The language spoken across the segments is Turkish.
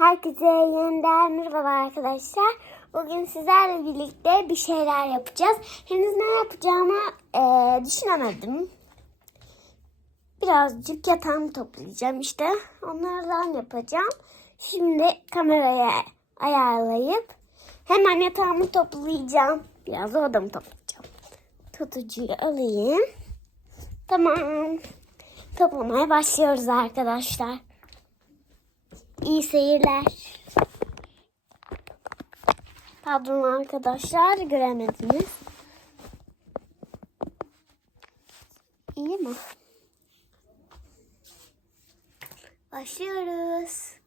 Herkese yeniden merhaba arkadaşlar. Bugün sizlerle birlikte bir şeyler yapacağız. Henüz ne yapacağımı eee, düşünemedim. Birazcık yatağımı toplayacağım işte. Onlardan yapacağım. Şimdi kameraya ayarlayıp hemen yatağımı toplayacağım. Biraz da odamı toplayacağım. Tutucuyu alayım. Tamam. Toplamaya başlıyoruz arkadaşlar. İyi seyirler. Pardon arkadaşlar göremediniz. İyi mi? Başlıyoruz.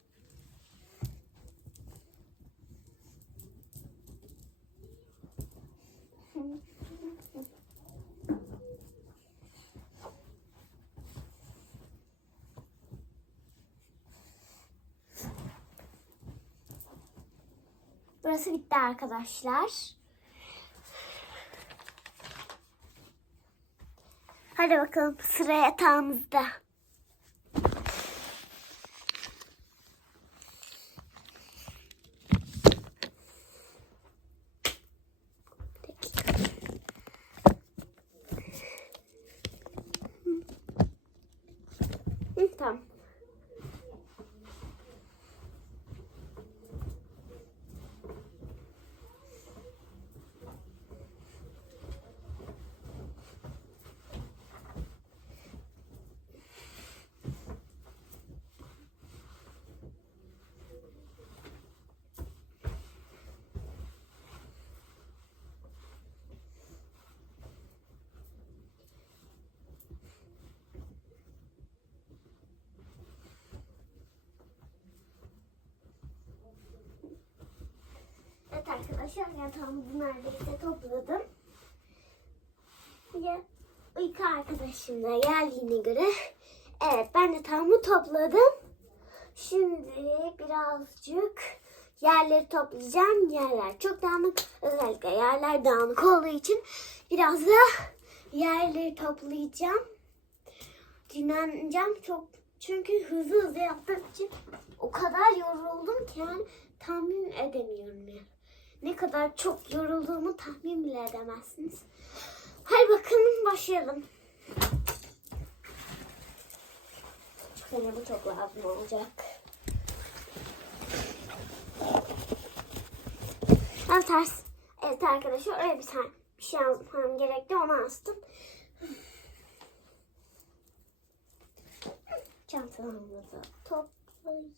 Burası bitti arkadaşlar. Hadi bakalım sıra yatağımızda. Hı, tamam. Evet arkadaşlar yatağımızı neredeyse topladım. Ya uyku arkadaşım da geldiğine göre evet ben yatağımı topladım. Şimdi birazcık yerleri toplayacağım. Yerler çok dağınık. Özellikle yerler dağınık olduğu için biraz da yerleri toplayacağım. Dinleneceğim çok çünkü hızlı hızlı yaptığım için o kadar yoruldum ki yani tahmin edemiyorum yani. Ne kadar çok yorulduğumu tahmin bile edemezsiniz. Hadi bakalım başlayalım. Bana bu çok lazım olacak. Evet, ters. Evet arkadaşlar oraya bir tane bir şey yazmam gerekti onu astım. Çantamızı toplayayım.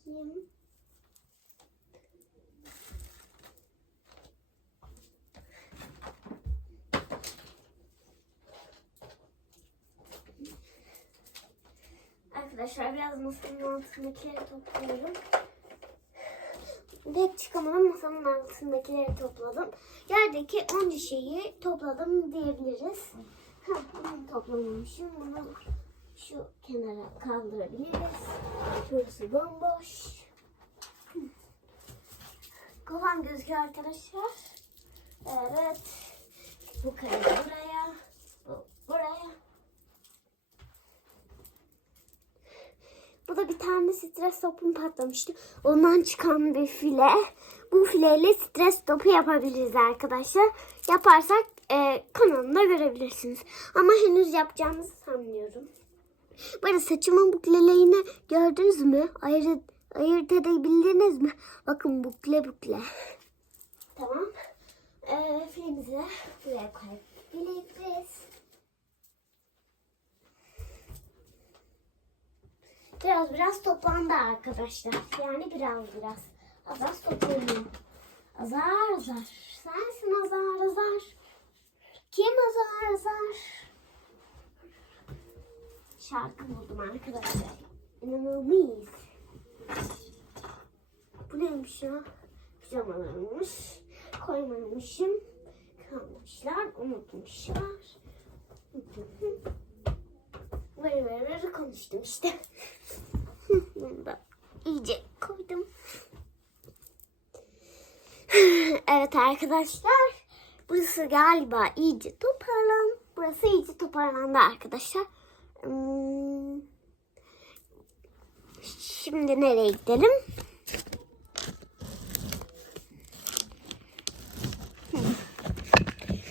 Arkadaşlar biraz masanın altındakileri topluyorum. Pek çıkamadım masanın altındakileri topladım. Yerdeki onca şeyi topladım diyebiliriz. Heh, bunu toplamamışım. Bunu şu kenara kaldırabiliriz. Şurası bomboş. Kafam gözüküyor arkadaşlar. Evet. Bu kare buraya. Bu buraya. Bu da bir tane stres topum patlamıştı. Ondan çıkan bir file. Bu fileyle stres topu yapabiliriz arkadaşlar. Yaparsak e, kanalımda görebilirsiniz. Ama henüz yapacağımızı sanmıyorum. Böyle saçımın buklelerini gördünüz mü? Ayırt, ayırt edebildiniz mi? Bakın bukle bukle. Tamam. E, filemizi de buraya koyabiliriz. Biraz biraz toplandı arkadaşlar. Yani biraz biraz. Az az toplanıyor. Azar azar. Sensin azar azar. Kim azar azar? Şarkı buldum arkadaşlar. İnanılmaz. Bu neymiş ya? Pijamalarmış. Koymamışım. Kalmışlar. Unutmuşlar. Vırı vırı konuştum işte. Evet arkadaşlar. Burası galiba iyice toparlan. Burası iyice toparlandı arkadaşlar. Hmm. Şimdi nereye gidelim? Hmm.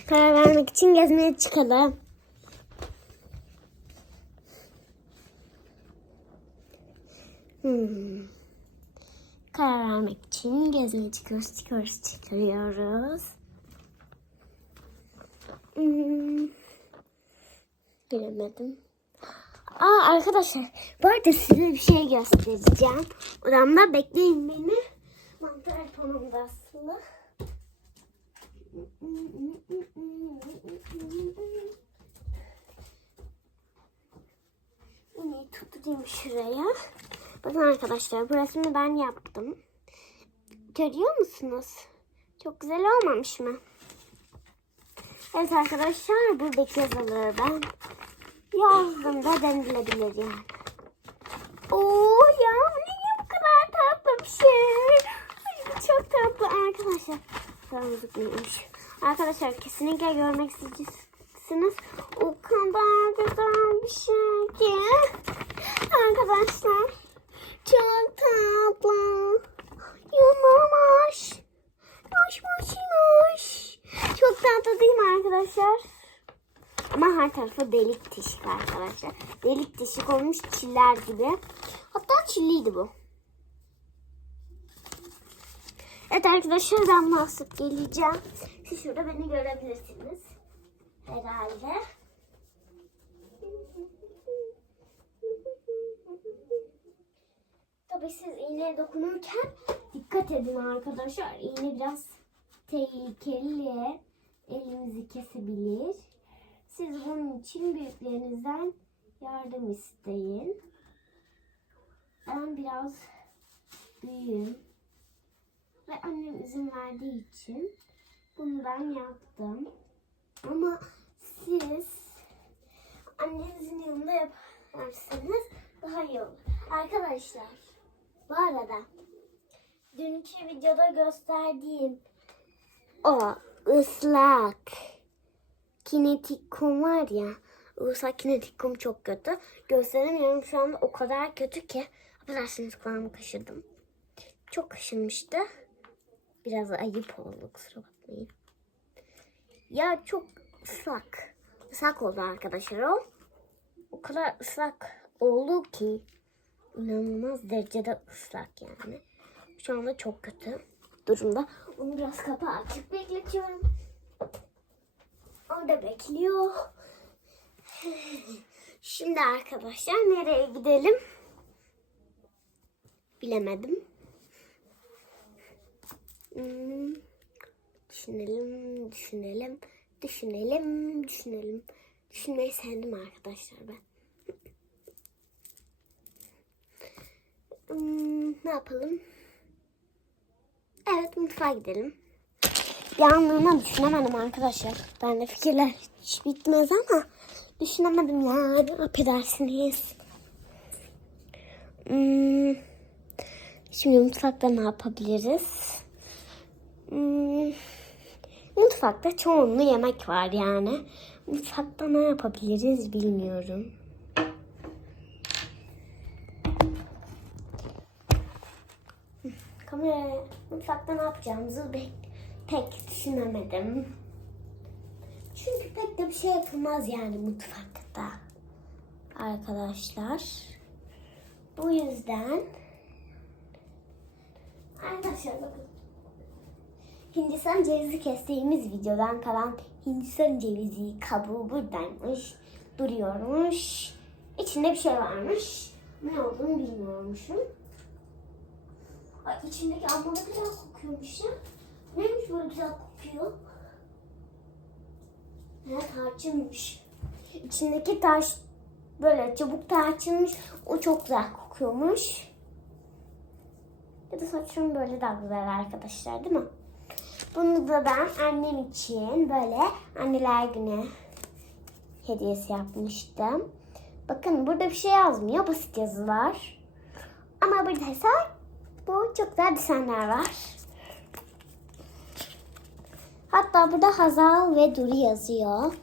Para vermek için gezmeye çıkalım. Hmm. Karar vermek için gezmeye çıkıyoruz, çıkıyoruz, çıkıyoruz. Hmm. Bilemedim. Aa arkadaşlar bu arada size bir şey göstereceğim. Odamda bekleyin beni. Mantar tonumda aslında. Yine tutayım şuraya. Bakın arkadaşlar bu resmi ben yaptım. Görüyor musunuz? Çok güzel olmamış mı? Evet arkadaşlar buradaki yazıları ben yazdım da denilebilir yani. Oo ya ne bu kadar tatlı bir şey. Ay, çok tatlı arkadaşlar. Kırmızı neymiş? Arkadaşlar kesinlikle görmek isteyeceksiniz. O kadar güzel bir şey ki. Arkadaşlar çok tatlı. Yunamaş. Hoş hoş hoş. Çok tatlı değil mi arkadaşlar? Ama her tarafı delik tişik arkadaşlar. Delik tişik olmuş çiller gibi. Hatta çilliydi bu. Evet arkadaşlar ben mahsup geleceğim. Siz şurada beni görebilirsiniz. Herhalde. Tabii siz iğneye dokunurken dikkat edin arkadaşlar. İğne biraz tehlikeli. Elinizi kesebilir. Siz bunun için büyüklerinizden yardım isteyin. Ben biraz büyüğüm. Ve annem izin verdiği için bunu ben yaptım. Ama siz annenizin yanında yaparsanız daha iyi olur. Arkadaşlar bu arada dünkü videoda gösterdiğim o ıslak kinetik kum var ya ıslak kinetik kum çok kötü. Gösteremiyorum şu anda o kadar kötü ki. Affedersiniz kulağımı kaşıdım. Çok kaşınmıştı. Biraz ayıp oldu kusura bakmayın. Ya çok ıslak. Islak oldu arkadaşlar o. O kadar ıslak oldu ki inanılmaz derecede ıslak yani. Şu anda çok kötü durumda. Onu biraz kapağı açık bekletiyorum. Orada bekliyor. Şimdi arkadaşlar nereye gidelim? Bilemedim. Hmm, düşünelim, düşünelim, düşünelim, düşünelim. Düşünmeyi sevdim arkadaşlar ben. Hmm, ne yapalım? Evet mutfağa gidelim. Anlığına düşünemedim arkadaşlar. Ben de fikirler hiç bitmez ama düşünemedim yani. Affedersiniz. Hmm, şimdi mutfakta ne yapabiliriz? Hmm, mutfakta çoğunlu yemek var yani. Mutfakta ne yapabiliriz bilmiyorum. Kamera mutfakta ne yapacağımızı pek, düşünemedim. Çünkü pek de bir şey yapılmaz yani mutfakta. Arkadaşlar. Bu yüzden Arkadaşlar bakın. Hindistan cevizi kestiğimiz videodan kalan Hindistan cevizi kabuğu buradaymış. Duruyormuş. İçinde bir şey varmış. Ne olduğunu bilmiyormuşum. Ay içindeki amma da güzel kokuyormuş ya. Neymiş böyle güzel kokuyor? Ne tarçınmış. İçindeki taş böyle çabuk tarçınmış. O çok güzel kokuyormuş. Ya da saçım böyle daha güzel arkadaşlar değil mi? Bunu da ben annem için böyle anneler günü hediyesi yapmıştım. Bakın burada bir şey yazmıyor. Basit yazılar. Ama burada ise bu çok güzel desenler var. Hatta burada Hazal ve Duru yazıyor.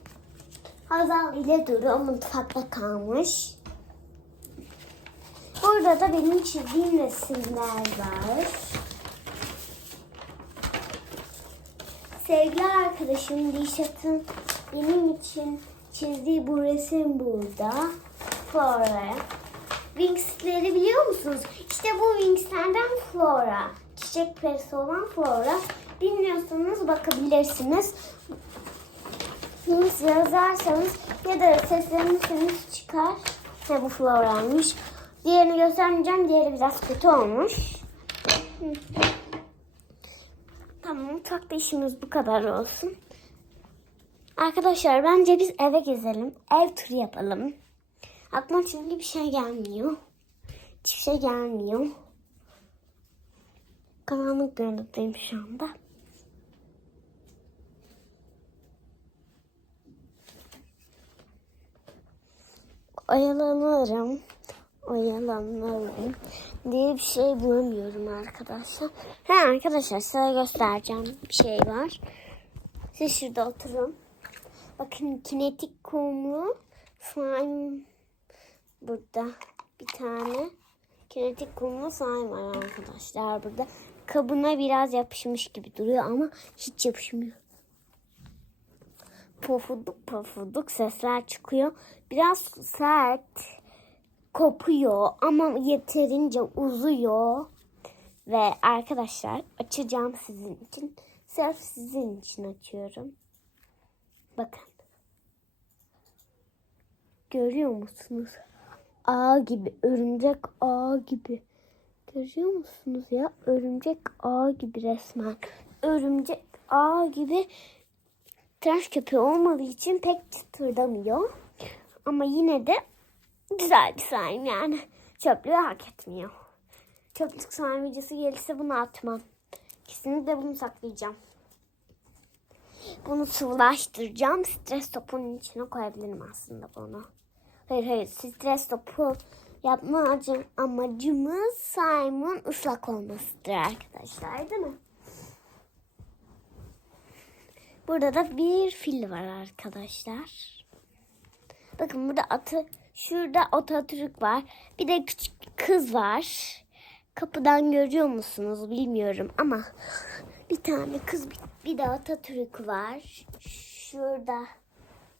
Hazal ile Duru mutfakta kalmış. Burada da benim çizdiğim resimler var. sevgili arkadaşım Dişat'ın benim için çizdiği bu resim burada. Flora. Wings'leri biliyor musunuz? İşte bu Wings'lerden Flora. Çiçek perisi olan Flora. Bilmiyorsanız bakabilirsiniz. Wings yazarsanız ya da seslenirseniz çıkar. Ha bu Flora'ymış. Diğerini göstermeyeceğim. Diğeri biraz kötü olmuş. Tamam mutfakta işimiz bu kadar olsun. Arkadaşlar bence biz eve gezelim. Ev turu yapalım. Aklıma çünkü bir şey gelmiyor. Hiçbir şey gelmiyor. Karanlık odadayım şu anda. Oyalanırım. Oyalanırım diye bir şey bulamıyorum arkadaşlar. Ha arkadaşlar size göstereceğim bir şey var. Siz şurada oturun. Bakın kinetik kumlu slime burada bir tane kinetik kumlu slime var arkadaşlar burada. Kabına biraz yapışmış gibi duruyor ama hiç yapışmıyor. Pofuduk pofuduk sesler çıkıyor. Biraz sert kopuyor ama yeterince uzuyor. Ve arkadaşlar açacağım sizin için. Sırf sizin için açıyorum. Bakın. Görüyor musunuz? Ağ gibi, örümcek ağ gibi. Görüyor musunuz ya? Örümcek ağ gibi resmen. Örümcek ağ gibi tıraş köpüğü olmadığı için pek çıtırdamıyor. Ama yine de güzel bir slime yani. Çöplüğü hak etmiyor. Çöplük slime videosu gelirse bunu atmam. Kesinlikle bunu saklayacağım. Bunu sıvılaştıracağım. Stres topunun içine koyabilirim aslında bunu. Hayır hayır stres topu yapma amacım, amacımız slime'ın ıslak olmasıdır arkadaşlar değil mi? Burada da bir fil var arkadaşlar. Bakın burada atı, şurada Atatürk var. Bir de küçük kız var. Kapıdan görüyor musunuz bilmiyorum ama bir tane kız bir, bir de Atatürk var. Şurada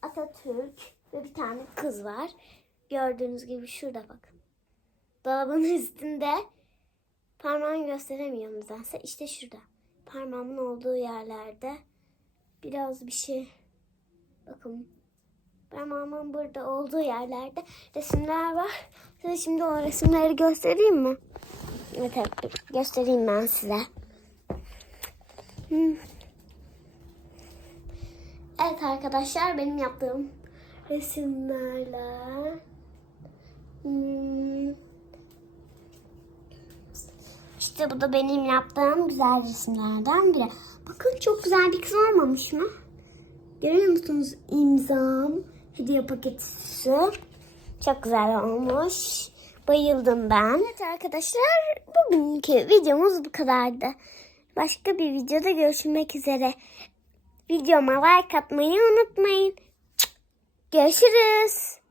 Atatürk ve bir tane kız var. Gördüğünüz gibi şurada bakın. Dolabın üstünde parmağını gösteremiyorum nedense. İşte şurada. Parmağımın olduğu yerlerde biraz bir şey bakın parmağımın burada olduğu yerlerde resimler var. Size şimdi o resimleri göstereyim mi? Evet, evet göstereyim ben size. Hmm. Evet arkadaşlar benim yaptığım resimlerle hmm. İşte bu da benim yaptığım güzel resimlerden biri. Bakın çok güzel bir kız olmamış mı? Görüyor musunuz imzam, hediye paketisi. Çok güzel olmuş. Bayıldım ben. Evet arkadaşlar bugünkü videomuz bu kadardı. Başka bir videoda görüşmek üzere. Videoma like atmayı unutmayın. Görüşürüz.